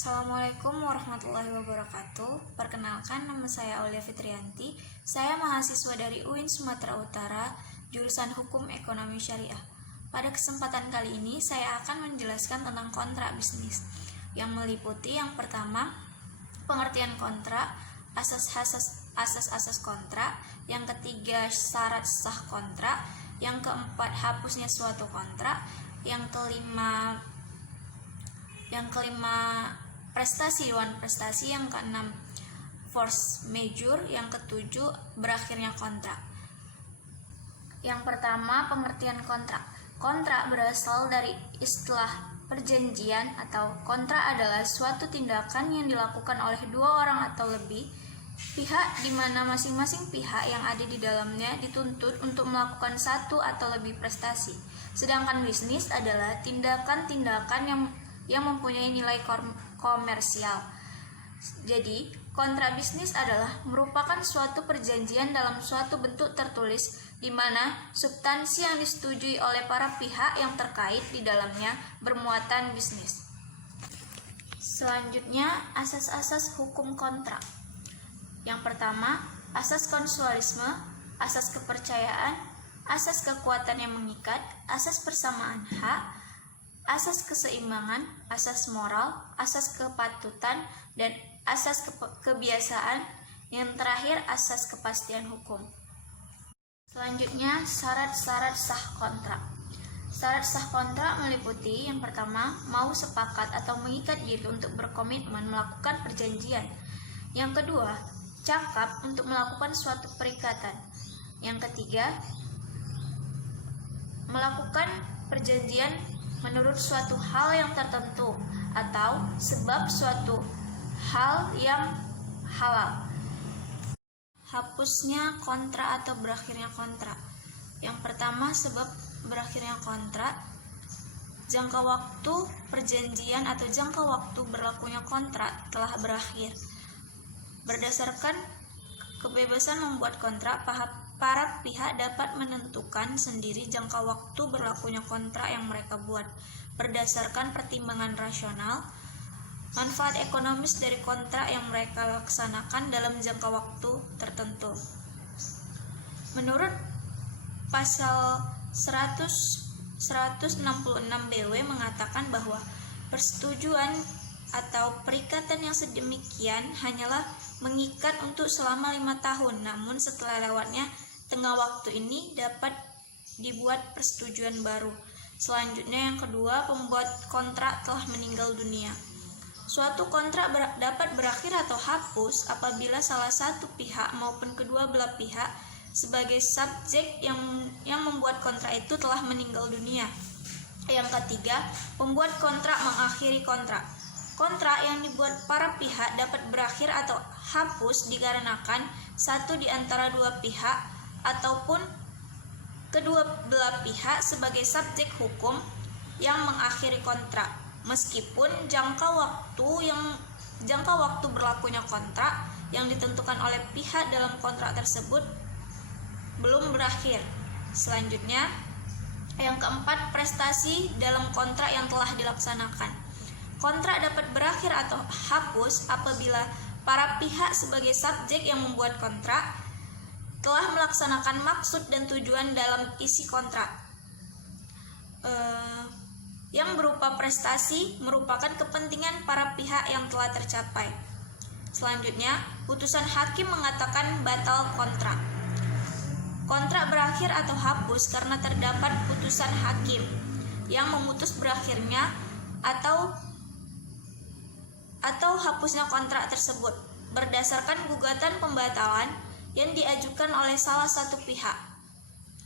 Assalamualaikum warahmatullahi wabarakatuh. Perkenalkan, nama saya Aulia Fitrianti. Saya mahasiswa dari UIN Sumatera Utara, jurusan Hukum Ekonomi Syariah. Pada kesempatan kali ini, saya akan menjelaskan tentang kontrak bisnis, yang meliputi yang pertama, pengertian kontrak, asas-asas kontrak, yang ketiga, syarat sah kontrak, yang keempat, hapusnya suatu kontrak, yang kelima prestasi dewan prestasi, yang keenam force majeure, yang ketujuh berakhirnya kontrak. Yang pertama, pengertian kontrak. Kontrak berasal dari istilah perjanjian atau kontrak adalah suatu tindakan yang dilakukan oleh dua orang atau lebih pihak di mana masing-masing pihak yang ada di dalamnya dituntut untuk melakukan satu atau lebih prestasi. Sedangkan bisnis adalah tindakan-tindakan yang mempunyai nilai komersial. Jadi, kontrak bisnis adalah merupakan suatu perjanjian dalam suatu bentuk tertulis di mana substansi yang disetujui oleh para pihak yang terkait di dalamnya bermuatan bisnis. Selanjutnya, asas-asas hukum kontrak. Yang pertama, asas konsensualisme, asas kepercayaan, asas kekuatan yang mengikat, asas persamaan hak, asas keseimbangan, asas moral, asas kepatutan, dan asas kebiasaan. Yang terakhir, asas kepastian hukum. Selanjutnya, syarat-syarat sah kontrak. Syarat sah kontrak meliputi yang pertama, mau sepakat atau mengikat diri untuk berkomitmen melakukan perjanjian. Yang kedua, cakap untuk melakukan suatu perikatan. Yang ketiga, melakukan perjanjian menurut suatu hal yang tertentu atau sebab suatu hal yang halal. Hapusnya kontrak atau berakhirnya kontrak. Yang pertama, sebab berakhirnya kontrak. Jangka waktu perjanjian atau jangka waktu berlakunya kontrak telah berakhir. Berdasarkan kebebasan membuat kontrak, para pihak dapat menentukan sendiri jangka waktu berlakunya kontrak yang mereka buat berdasarkan pertimbangan rasional, manfaat ekonomis dari kontrak yang mereka laksanakan dalam jangka waktu tertentu. Menurut pasal 166 BW mengatakan bahwa persetujuan atau perikatan yang sedemikian hanyalah mengikat untuk selama 5 tahun, namun setelah lewatnya tengah waktu ini dapat dibuat persetujuan baru. Selanjutnya, yang kedua, pembuat kontrak telah meninggal dunia. Suatu kontrak dapat berakhir atau hapus apabila salah satu pihak maupun kedua belah pihak sebagai subjek yang membuat kontrak itu telah meninggal dunia. Yang ketiga, pembuat kontrak mengakhiri kontrak. Kontrak yang dibuat para pihak dapat berakhir atau hapus dikarenakan satu di antara dua pihak ataupun kedua belah pihak sebagai subjek hukum yang mengakhiri kontrak, meskipun jangka waktu berlakunya kontrak yang ditentukan oleh pihak dalam kontrak tersebut belum berakhir. Selanjutnya, yang keempat, prestasi dalam kontrak yang telah dilaksanakan. Kontrak dapat berakhir atau hapus apabila para pihak sebagai subjek yang membuat kontrak telah melaksanakan maksud dan tujuan dalam isi kontrak. Yang berupa prestasi merupakan kepentingan para pihak yang telah tercapai. Selanjutnya, putusan hakim mengatakan batal kontrak. Kontrak berakhir atau hapus karena terdapat putusan hakim yang memutus berakhirnya atau hapusnya kontrak tersebut berdasarkan gugatan pembatalan yang diajukan oleh salah satu pihak,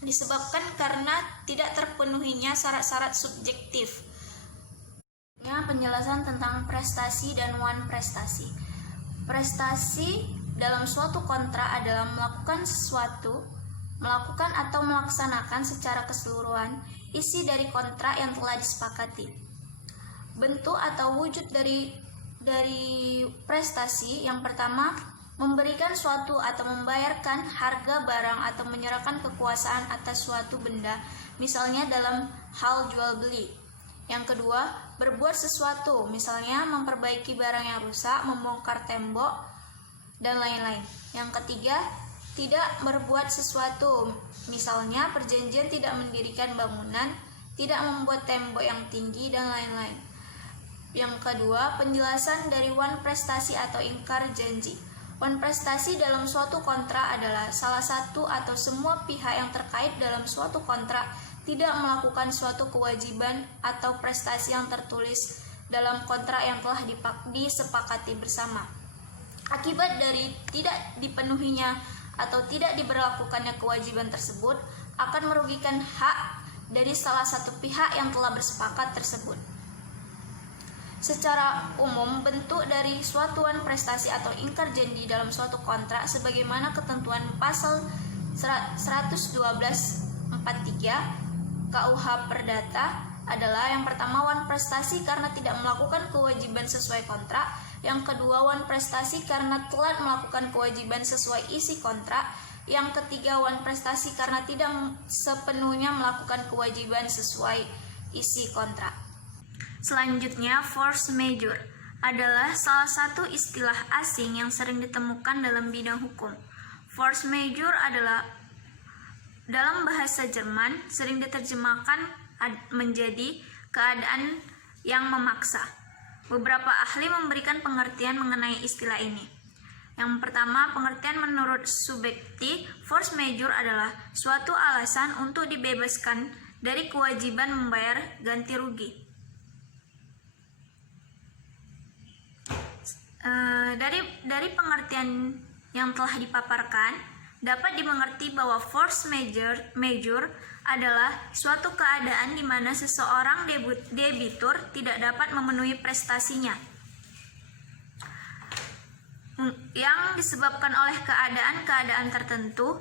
disebabkan karena tidak terpenuhinya syarat-syarat subjektif. Penjelasan tentang prestasi dan non-prestasi. Prestasi dalam suatu kontrak adalah melakukan atau melaksanakan secara keseluruhan isi dari kontrak yang telah disepakati. Bentuk atau wujud dari prestasi yang pertama, memberikan suatu atau membayarkan harga barang atau menyerahkan kekuasaan atas suatu benda, misalnya dalam hal jual beli. Yang kedua, berbuat sesuatu, misalnya memperbaiki barang yang rusak, membongkar tembok, dan lain-lain. Yang ketiga, tidak berbuat sesuatu, misalnya perjanjian tidak mendirikan bangunan, tidak membuat tembok yang tinggi, dan lain-lain. Yang kedua, penjelasan dari wan prestasi atau ingkar janji. Wan prestasi dalam suatu kontrak adalah salah satu atau semua pihak yang terkait dalam suatu kontrak tidak melakukan suatu kewajiban atau prestasi yang tertulis dalam kontrak yang telah disepakati bersama. Akibat dari tidak dipenuhinya atau tidak diberlakukannya kewajiban tersebut akan merugikan hak dari salah satu pihak yang telah bersepakat tersebut. Secara umum, bentuk dari suatu wan prestasi atau ingkar janji dalam suatu kontrak sebagaimana ketentuan pasal 112.43 KUH Perdata adalah: yang pertama, wan prestasi karena tidak melakukan kewajiban sesuai kontrak; yang kedua, wan prestasi karena telat melakukan kewajiban sesuai isi kontrak; yang ketiga, wan prestasi karena tidak sepenuhnya melakukan kewajiban sesuai isi kontrak. Selanjutnya, force majeure adalah salah satu istilah asing yang sering ditemukan dalam bidang hukum. Force majeure adalah dalam bahasa Jerman sering diterjemahkan menjadi keadaan yang memaksa. Beberapa ahli memberikan pengertian mengenai istilah ini. Yang pertama, pengertian menurut Subjekti, force majeure adalah suatu alasan untuk dibebaskan dari kewajiban membayar ganti rugi. Dari pengertian yang telah dipaparkan, dapat dimengerti bahwa force majeure adalah suatu keadaan di mana seseorang debitur tidak dapat memenuhi prestasinya yang disebabkan oleh keadaan-keadaan tertentu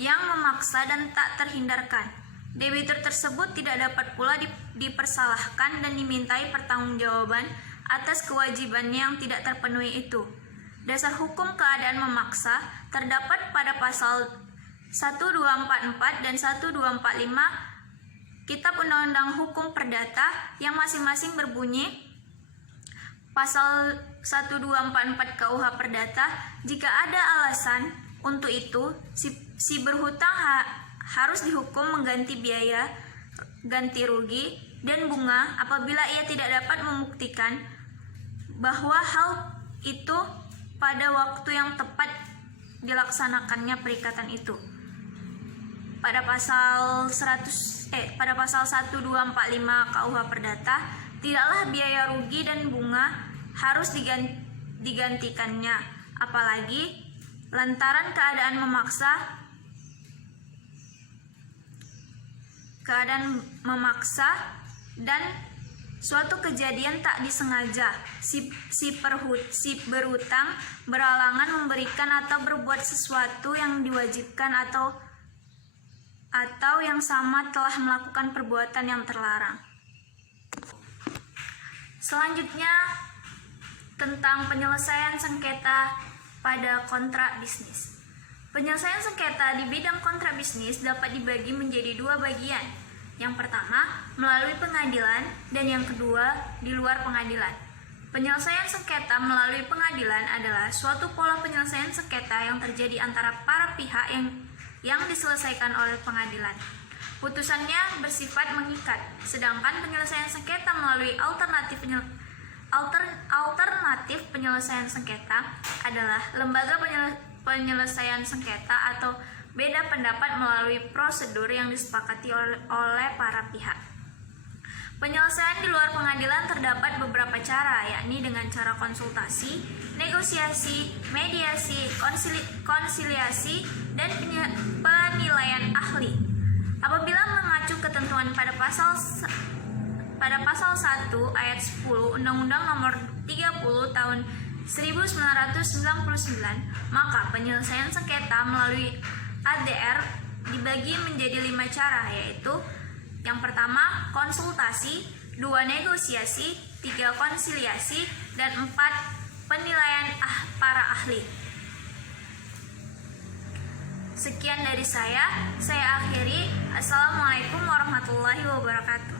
yang memaksa dan tak terhindarkan. Debitur tersebut tidak dapat pula dipersalahkan dan dimintai pertanggungjawaban atas kewajibannya yang tidak terpenuhi itu. Dasar hukum keadaan memaksa terdapat pada pasal 1244 dan 1245 Kitab Undang-Undang Hukum Perdata yang masing-masing berbunyi: pasal 1244 KUH Perdata, jika ada alasan untuk itu, si berhutang harus dihukum mengganti biaya ganti rugi dan bunga apabila ia tidak dapat membuktikan bahwa hal itu pada waktu yang tepat dilaksanakannya perikatan itu. Pada pasal 1245 KUH Perdata, tidaklah biaya rugi dan bunga harus digantikannya, apalagi lantaran keadaan memaksa dan suatu kejadian tak disengaja, si berhutang berhalangan memberikan atau berbuat sesuatu yang diwajibkan atau yang sama telah melakukan perbuatan yang terlarang. Selanjutnya, tentang penyelesaian sengketa pada kontrak bisnis. Penyelesaian sengketa di bidang kontrak bisnis dapat dibagi menjadi dua bagian. Yang pertama, melalui pengadilan, dan yang kedua, di luar pengadilan. Penyelesaian sengketa melalui pengadilan adalah suatu pola penyelesaian sengketa yang terjadi antara para pihak yang diselesaikan oleh pengadilan. Putusannya bersifat mengikat, sedangkan penyelesaian sengketa melalui alternatif penyelesaian sengketa adalah lembaga penyelesaian sengketa atau beda pendapat melalui prosedur yang disepakati oleh para pihak. Penyelesaian di luar pengadilan terdapat beberapa cara, yakni dengan cara konsultasi, negosiasi, mediasi, konsiliasi, dan penilaian ahli. Apabila mengacu ketentuan pada pasal 1 ayat 10 Undang-Undang Nomor 30 Tahun 1999, maka penyelesaian sengketa melalui ADR dibagi menjadi 5 cara, yaitu: yang pertama, konsultasi; 2, negosiasi; 3, konsiliasi; dan 4, penilaian para ahli. Sekian dari saya akhiri. Assalamualaikum warahmatullahi wabarakatuh.